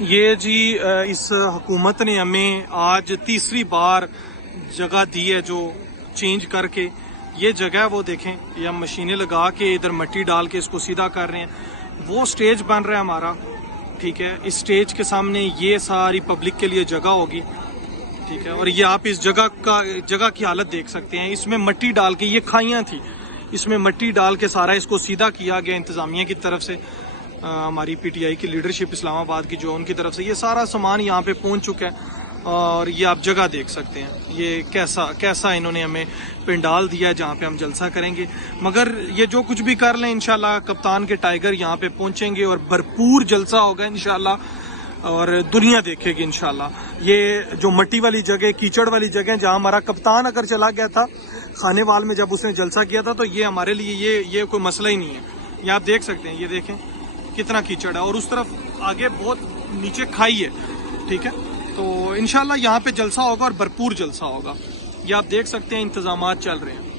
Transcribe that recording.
یہ جی اس حکومت نے ہمیں آج تیسری بار جگہ دی ہے جو چینج کر کے یہ جگہ وہ دیکھیں، یہ ہم مشینیں لگا کے ادھر مٹی ڈال کے اس کو سیدھا کر رہے ہیں. وہ سٹیج بن رہا ہے ہمارا، ٹھیک ہے. اس سٹیج کے سامنے یہ ساری پبلک کے لیے جگہ ہوگی، ٹھیک ہے. اور یہ آپ اس جگہ کی حالت دیکھ سکتے ہیں. اس میں مٹی ڈال کے، یہ کھائیاں تھی، اس میں مٹی ڈال کے سارا اس کو سیدھا کیا گیا انتظامیہ کی طرف سے، ہماری پی ٹی آئی کی لیڈرشپ اسلام آباد کی جو ان کی طرف سے. یہ سارا سامان یہاں پہ پہنچ چکا ہے اور یہ آپ جگہ دیکھ سکتے ہیں. یہ کیسا انہوں نے ہمیں پنڈال دیا ہے جہاں پہ ہم جلسہ کریں گے. مگر یہ جو کچھ بھی کر لیں انشاءاللہ کپتان کے ٹائیگر یہاں پہ پہنچیں گے اور بھرپور جلسہ ہوگا انشاءاللہ، اور دنیا دیکھے گی انشاءاللہ. یہ جو مٹی والی جگہ، کیچڑ والی جگہ جہاں ہمارا کپتان اگر چلا گیا تھا خانے وال میں جب اس نے جلسہ کیا تھا، تو یہ ہمارے لیے یہ کوئی مسئلہ ہی نہیں ہے. یہ آپ دیکھ سکتے ہیں، یہ دیکھیں کتنا کیچڑ ہے، اور اس طرف آگے بہت نیچے کھائی ہے، ٹھیک ہے. تو انشاءاللہ یہاں پہ جلسہ ہوگا اور بھرپور جلسہ ہوگا. یہ آپ دیکھ سکتے ہیں انتظامات چل رہے ہیں.